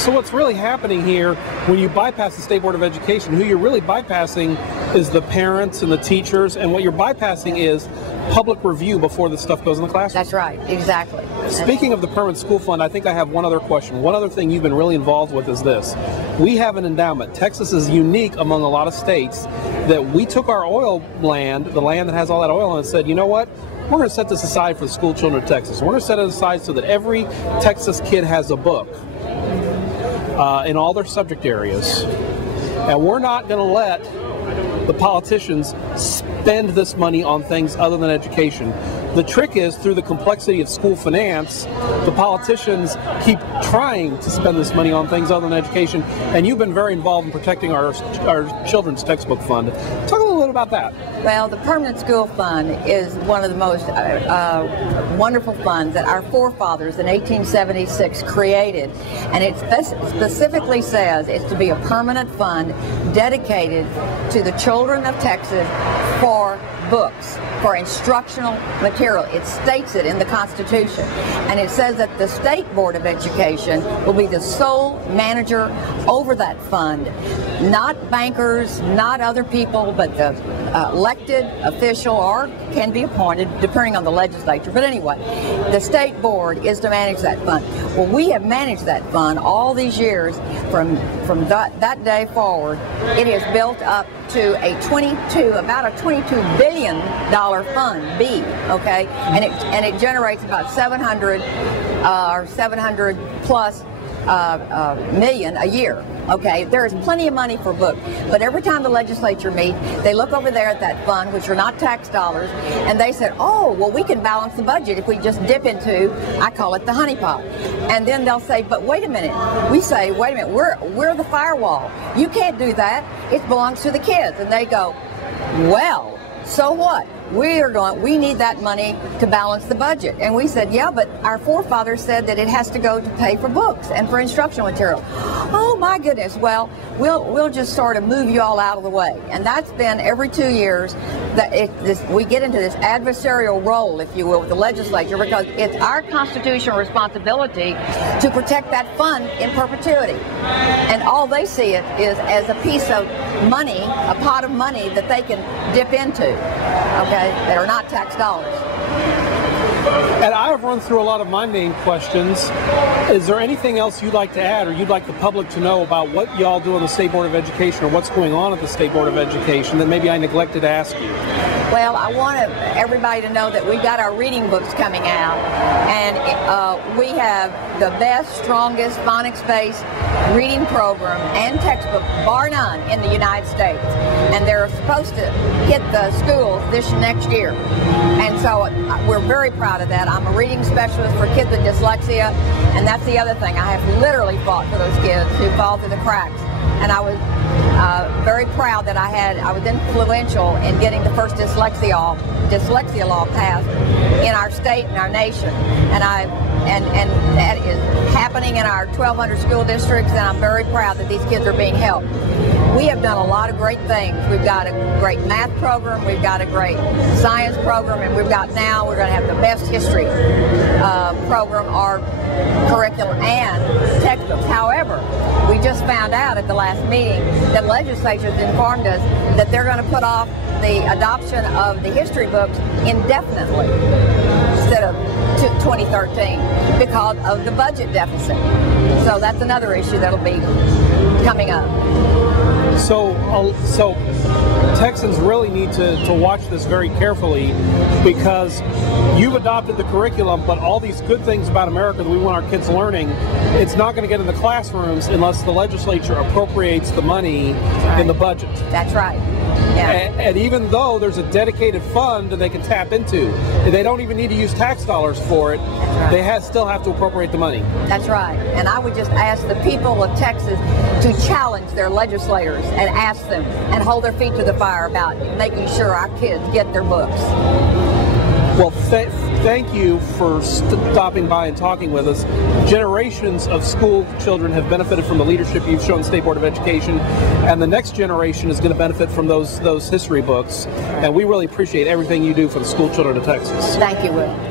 So what's really happening here, when you bypass the State Board of Education, who you're really bypassing is the parents and the teachers, and what you're bypassing is public review before this stuff goes in the classroom. That's right, exactly. Speaking of the Permanent School Fund, I think I have one other question. One other thing you've been really involved with is this. We have an endowment. Texas is unique among a lot of states that we took our oil land, the land that has all that oil, and said, you know what? We're going to set this aside for the school children of Texas. We're going to set it aside so that every Texas kid has a book in all their subject areas. And we're not going to let the politicians spend this money on things other than education. The trick is, through the complexity of school finance, the politicians keep trying to spend this money on things other than education, and you've been very involved in protecting our children's textbook fund. Talk a little bit about that. Well, the Permanent School Fund is one of the most wonderful funds that our forefathers in 1876 created, and it specifically says it's to be a permanent fund dedicated to the children of Texas for books, for instructional material. It states it in the Constitution, and it says that the State Board of Education will be the sole manager over that fund. Not bankers, not other people, but the elected official, or can be appointed depending on the legislature. But anyway, the State Board is to manage that fund. Well, we have managed that fund all these years. From that day forward, it has built up to about a $22 billion fund, B, okay, and it generates about 700 or 700 plus million a year. Okay, there is plenty of money for books, but every time the legislature meets, they look over there at that fund, which are not tax dollars, and they said, oh, well, we can balance the budget if we just dip into, I call it the honey pot. And then they'll say, but wait a minute. We say, wait a minute, we're the firewall. You can't do that. It belongs to the kids. And they go, well, so what? We need that money to balance the budget. And we said, yeah, but our forefathers said that it has to go to pay for books and for instructional material. Oh my goodness, well, we'll just sort of move you all out of the way. And that's been every 2 years that we get into this adversarial role, if you will, with the legislature, because it's our constitutional responsibility to protect that fund in perpetuity. And all they see it is as a piece of money, a pot of money that they can dip into, okay, that are not tax dollars. And I've run through a lot of my main questions. Is there anything else you'd like to add, or you'd like the public to know about what y'all do on the State Board of Education, or what's going on at the State Board of Education that maybe I neglected to ask you? Well, I want everybody to know that we've got our reading books coming out, and we have the best, strongest, phonics-based reading program and textbook, bar none, in the United States. And they're supposed to hit the schools this next year. And so we're very proud of that. I'm a reading specialist for kids with dyslexia, and that's the other thing. I have literally fought for those kids who fall through the cracks. And I was very proud that I was influential in getting the first dyslexia law passed in our state and our nation. And that is happening in our 1,200 school districts, and I'm very proud that these kids are being helped. We have done a lot of great things. We've got a great math program, we've got a great science program, and we're going to have the best history program, our curriculum, and textbooks. However, we just found out at the last meeting that legislatures informed us that they're going to put off the adoption of the history books indefinitely instead of 2013 because of the budget deficit. So that's another issue that'll be coming up. So Texans really need to watch this very carefully, because you've adopted the curriculum, but all these good things about America that we want our kids learning, it's not going to get in the classrooms unless the legislature appropriates the money in the budget. That's right. Yeah. And even though there's a dedicated fund that they can tap into, they don't even need to use tax dollars for it. Right. They still have to appropriate the money. That's right. And I would just ask the people of Texas to challenge their legislators and ask them and hold their feet to the fire about making sure our kids get their books. Well, thank you for stopping by and talking with us. Generations of school children have benefited from the leadership you've shown the State Board of Education, and the next generation is going to benefit from those history books. And we really appreciate everything you do for the school children of Texas. Thank you, Will.